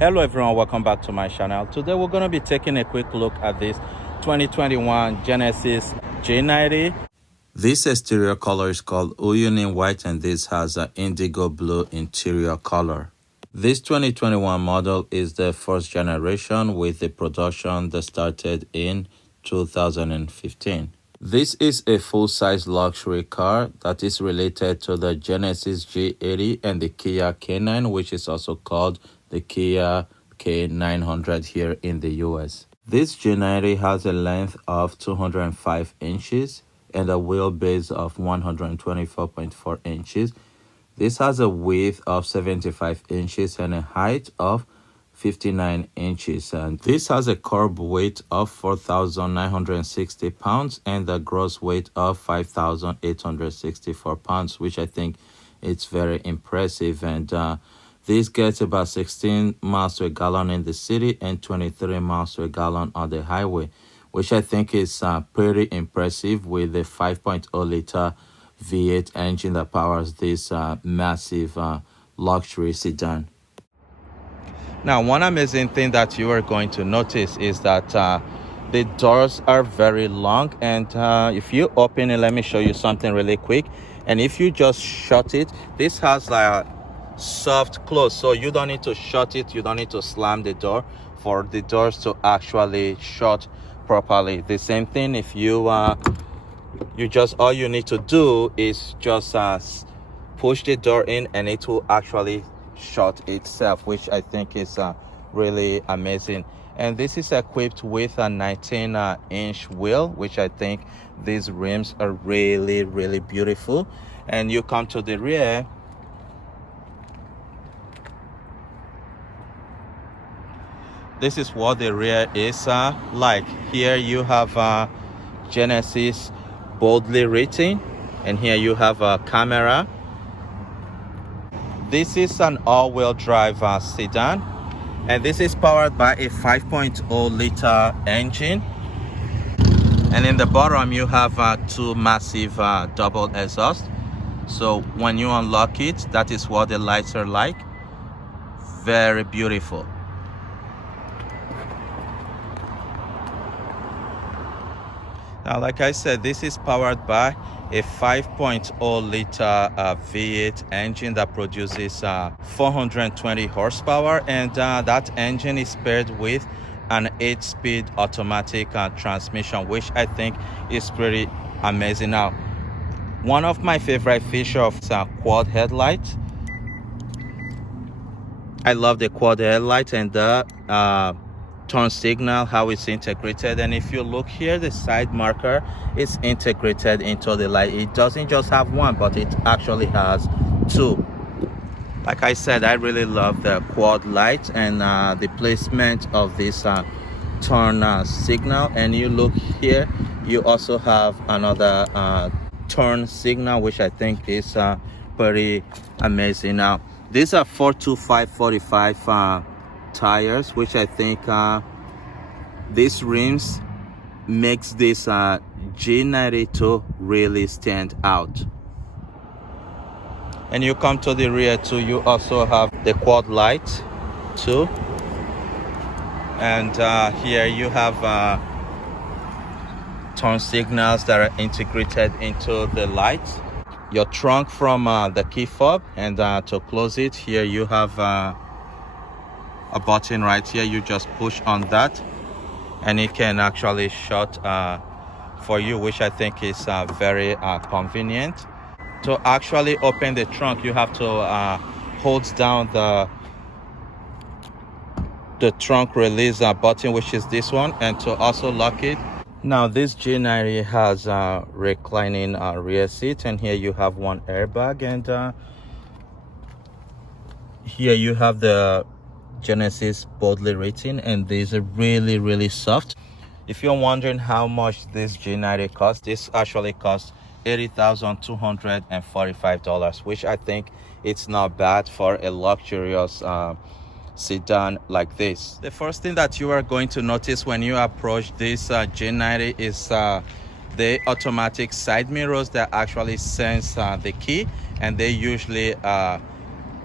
Hello everyone, welcome back to my channel. Today we're going to be taking a quick look at this 2021 Genesis G90. This exterior color is called Uyuni white, and this has an indigo blue interior color. This 2021 model is the first generation with the production that started in 2015. This is a full-size luxury car that is related to the Genesis G80 and the Kia K9, which is also called the Kia K900 here in the US. This G90 has a length of 205 inches and a wheelbase of 124.4 inches. This has a width of 75 inches and a height of 59 inches, and this has a curb weight of 4,960 pounds and a gross weight of 5,864 pounds, which I think it's very impressive. And this gets about 16 miles to a gallon in the city and 23 miles to a gallon on the highway, which I think is pretty impressive with the 5.0 liter V8 engine that powers this massive luxury sedan. Now, one amazing thing that you are going to notice is that the doors are very long, and if you open it, let me show you something really quick. And if you just shut it, this has like a soft close, so you don't need to shut it, you don't need to slam the door for the doors to actually shut properly. The same thing if you just, all you need to do is just push the door in and it will actually shut itself, which I think is really amazing. And this is equipped with a 19-inch wheel, which I think these rims are really beautiful. And you come to the rear, this is what the rear is like. Here you have Genesis boldly written, and here you have a camera. This is an all-wheel drive sedan, and this is powered by a 5.0 liter engine. And in the bottom you have two massive double exhaust. So when you unlock it, that is what the lights are like. Very beautiful. Now, like I said, this is powered by a 5.0 liter V8 engine that produces 420 horsepower, and that engine is paired with an 8-speed automatic transmission, which I think is pretty amazing. Now, one of my favorite features is a quad headlight. I love the quad headlight and the turn signal, how it's integrated. And if you look here, the side marker is integrated into the light. It doesn't just have one, but it actually has two. Like I said, I really love the quad light and the placement of this turn signal. And you look here, you also have another turn signal, which I think is pretty amazing. Now, these are 425/45 tires, which I think these rims makes this G90 really stand out. And you come to the rear too, you also have the quad light too, and here you have turn signals that are integrated into the lights. Your trunk from the key fob, and to close it, here you have a button right here. You just push on that and it can actually shut for you, which I think is very convenient. To actually open the trunk, you have to hold down the trunk release button, which is this one, and to also lock it. Now, this G90 has a reclining rear seat, and here you have one airbag, and here you have the Genesis boldly written, and these are really soft. If you're wondering how much this G90 costs, this actually costs $80,245, which I think it's not bad for a luxurious sedan like this. The first thing that you are going to notice when you approach this G90 is the automatic side mirrors that actually sense the key, and they usually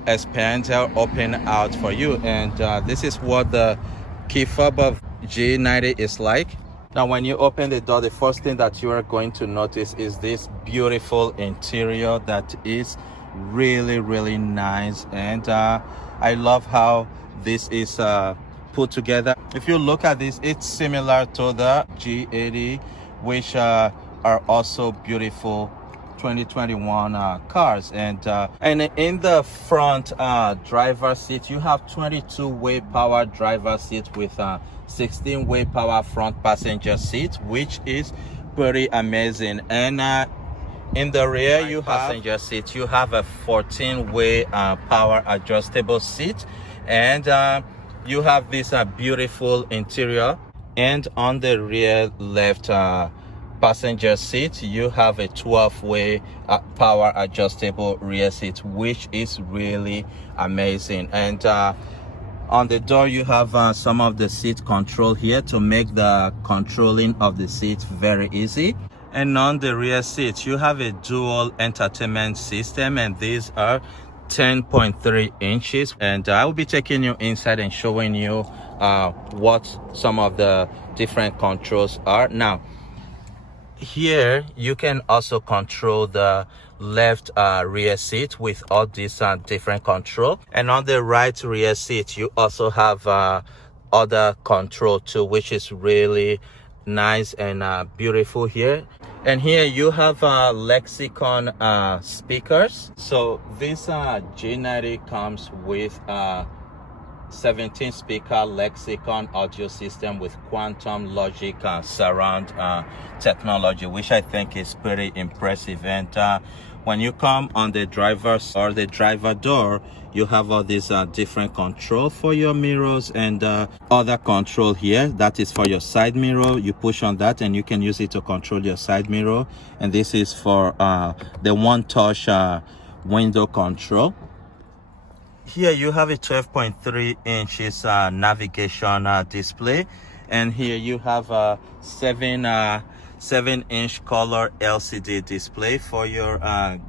expander open out for you. And this is what the key fob of G90 is like. Now when you open the door, the first thing that you are going to notice is this beautiful interior that is really nice. And I love how this is put together. If you look at this, it's similar to the G80, which are also beautiful 2021 cars. And in the front driver seat, you have 22-way power driver seat with 16-way power front passenger seat, which is pretty amazing. And in the rear, you have passenger seat, you have a 14-way power adjustable seat. And you have this beautiful interior. And on the rear left passenger seat, you have a 12-way power adjustable rear seat, which is really amazing. And on the door, you have some of the seat control here to make the controlling of the seat very easy. And on the rear seat, you have a dual entertainment system, and these are 10.3 inches. And I will be taking you inside and showing you what some of the different controls are. Now here you can also control the left rear seat with all these different control. And on the right rear seat, you also have other control too, which is really nice and beautiful here. And here you have Lexicon speakers. So this G90 comes with 17 speaker Lexicon audio system with quantum logic surround technology, which I think is pretty impressive. And when you come on the driver's or the driver door, you have all these different control for your mirrors and other control here. That is for your side mirror. You push on that and you can use it to control your side mirror. And this is for the one touch window control. Here you have a 12.3 inches navigation display, and here you have a 7-inch color LCD display for your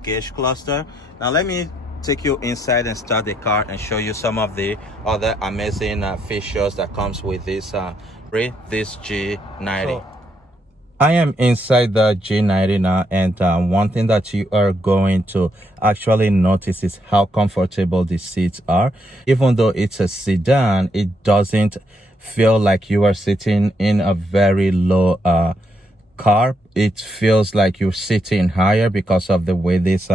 gauge cluster. Now let me take you inside and start the car and show you some of the other amazing features that comes with this G90. So, I am inside the G90 now, and one thing that you are going to actually notice is how comfortable the seats are. Even though it's a sedan, it doesn't feel like you are sitting in a very low car. It feels like you're sitting higher because of the way this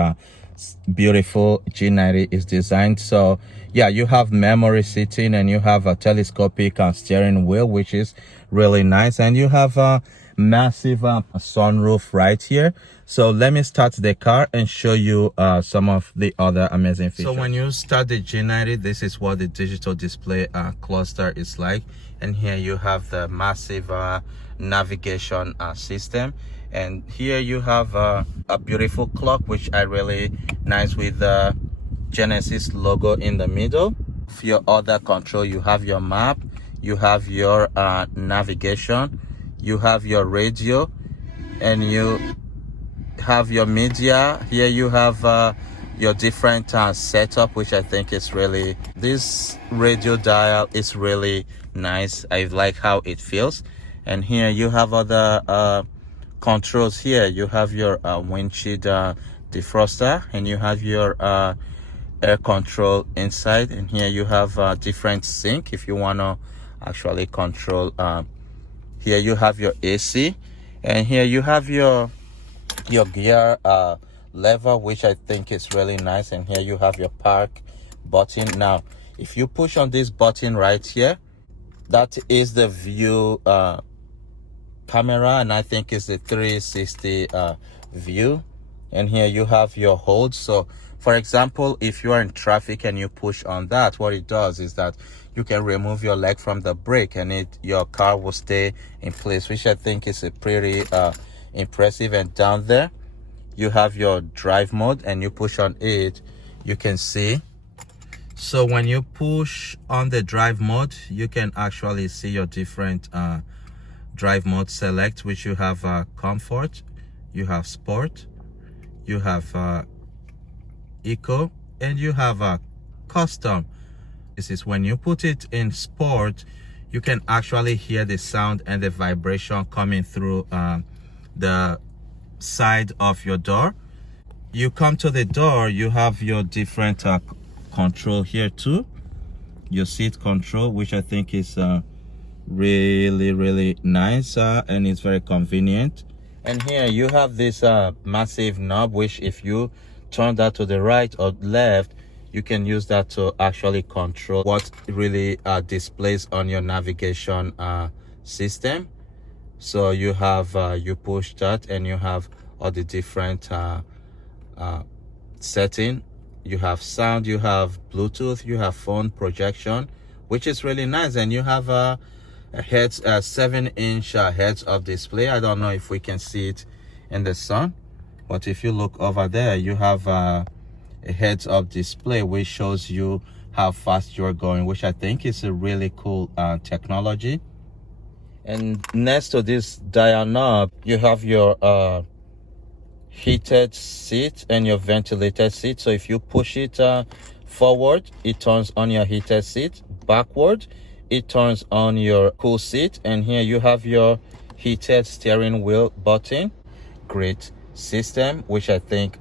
beautiful G90 is designed. So yeah, you have memory seating, and you have a telescopic steering wheel, which is really nice, and you have a massive sunroof right here. So let me start the car and show you some of the other amazing features. So when you start the G90, this is what the digital display cluster is like. And here you have the massive navigation system. And here you have a beautiful clock, which I really nice with the Genesis logo in the middle. For your other control, you have your map, you have your navigation, you have your radio, and you have your media. Here you have your different setup, which I think is really, this radio dial is really nice. I like how it feels. And here you have other controls. Here you have your windshield defroster, and you have your air control inside. And here you have different sync if you want to actually control. Here you have your AC, and here you have your gear lever, which I think is really nice. And here you have your park button. Now if you push on this button right here, that is the view camera, and I think it's the 360 view. And here you have your hold. So for example, if you are in traffic and you push on that, what it does is that you can remove your leg from the brake, and your car will stay in place, which I think is a pretty impressive. And down there you have your drive mode, and you push on it, you can see. So when you push on the drive mode, you can actually see your different drive mode select, which you have comfort, you have sport, you have eco, and you have custom. This is when you put it in sport, you can actually hear the sound and the vibration coming through the side of your door. You come to the door, you have your different control here too, your seat control, which I think is really nice, and it's very convenient. And here you have this massive knob, which if you turn that to the right or left, you can use that to actually control what really displays on your navigation system. So you have you push that and you have all the different setting. You have sound, you have Bluetooth, you have phone projection, which is really nice. And you have a heads 7-inch heads-up display. I don't know if we can see it in the sun, but if you look over there, you have a heads-up display which shows you how fast you're going, which I think is a really cool technology. And next to this dial knob, you have your heated seat and your ventilated seat. So if you push it forward, it turns on your heated seat. Backward, it turns on your cool seat. And here you have your heated steering wheel button. Great system, which I think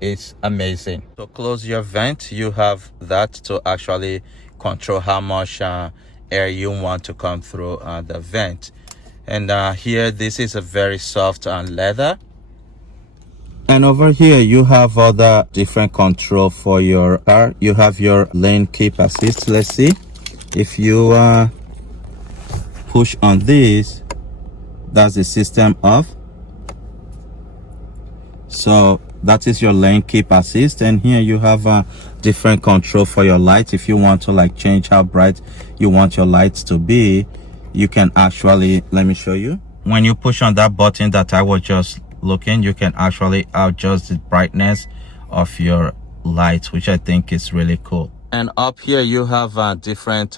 is amazing. To close your vent, you have that to actually control how much air you want to come through the vent. And here, this is a very soft leather. And over here, you have other different control for your car. You have your lane keep assist. Let's see. If you push on this, that's the system off. So that is your lane keep assist. And here you have a different control for your lights. If you want to like change how bright you want your lights to be, you can actually, let me show you. When you push on that button that I was just looking, you can actually adjust the brightness of your lights, which I think is really cool. And up here you have a different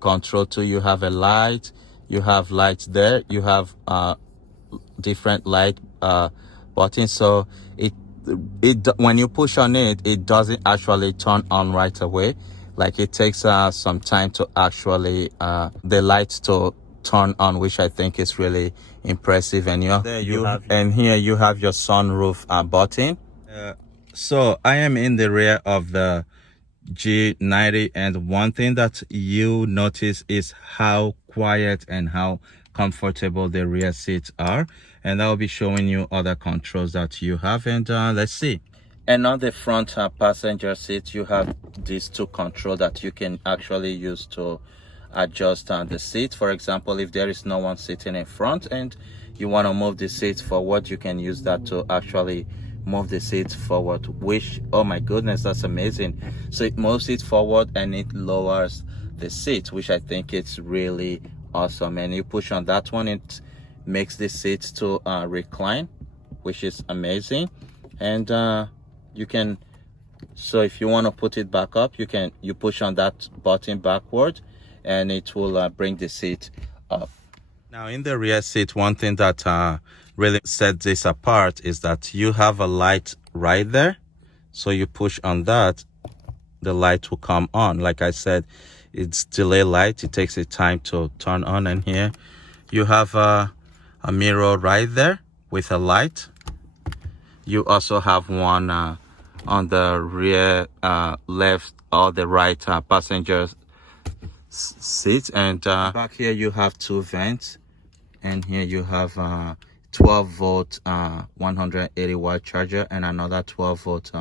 control too. You have a light, you have lights there, you have different light buttons. So it when you push on it, it doesn't actually turn on right away. Like it takes some time to actually the lights to turn on, which I think is really impressive. And and here you have your sunroof button. So I am in the rear of the G90, and one thing that you notice is how quiet and how comfortable the rear seats are, and I'll be showing you other controls that you have. And let's see. And on the front passenger seat, you have these two controls that you can actually use to adjust the seat. For example, if there is no one sitting in front and you want to move the seat forward, you can use that to actually move the seat forward, which, oh my goodness, that's amazing. So it moves it forward and it lowers the seat, which I think it's really awesome. And you push on that one, it makes the seat to recline, which is amazing. And you can, so if you want to put it back up, you push on that button backward and it will bring the seat up. Now in the rear seat, one thing that really sets this apart is that you have a light right there. So you push on that, the light will come on. Like I said, it's delay light, it takes a time to turn on. And here you have a mirror right there with a light. You also have one on the rear left or the right passenger seat. And back here you have two vents, and here you have 12-volt 180-watt charger and another 12-volt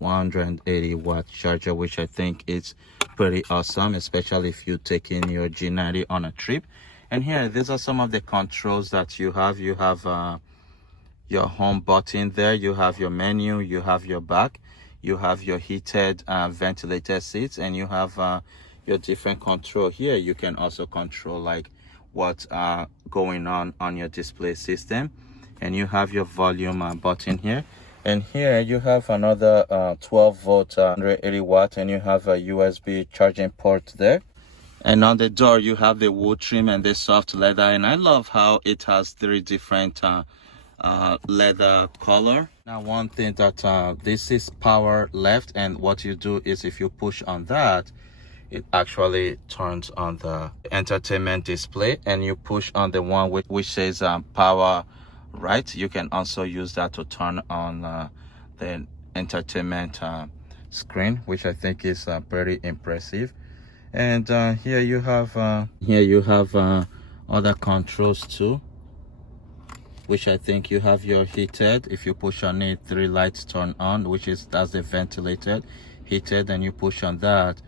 180-watt charger, which I think is pretty awesome, especially if you're taking your G90 on a trip. And here, these are some of the controls that you have. You have your home button there, you have your menu, you have your back, you have your heated ventilated seats, and you have your different control here. You can also control like what's going on your display system, and you have your volume button here. And here you have another 12-volt 180-watt, and you have a USB charging port there. And on the door you have the wood trim and the soft leather, and I love how it has 3 different leather color. Now one thing that this is power left, and what you do is if you push on that, it actually turns on the entertainment display, and you push on the one which says power right. You can also use that to turn on the entertainment screen, which I think is pretty impressive. And here you have other controls too, which I think you have your heated. If you push on it, 3 lights turn on, that's the ventilated, heated, and you push on that,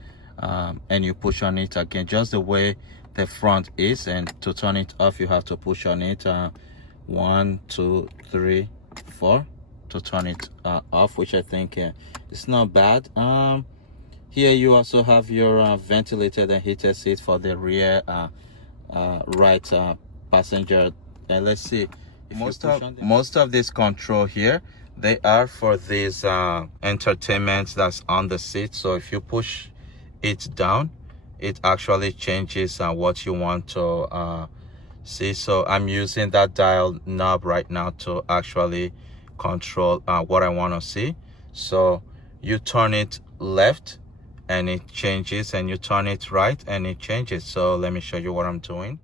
and you push on it again just the way the front is. And to turn it off, you have to push on it 1 2 3 4 to turn it off, which I think it's not bad. Here you also have your ventilated and heated seat for the rear right passenger. And let's see, most of this control here, they are for this entertainment that's on the seat. So if you push it down, it actually changes what you want to see. So I'm using that dial knob right now to actually control what I want to see. So you turn it left and it changes, and you turn it right and it changes. So let me show you what I'm doing.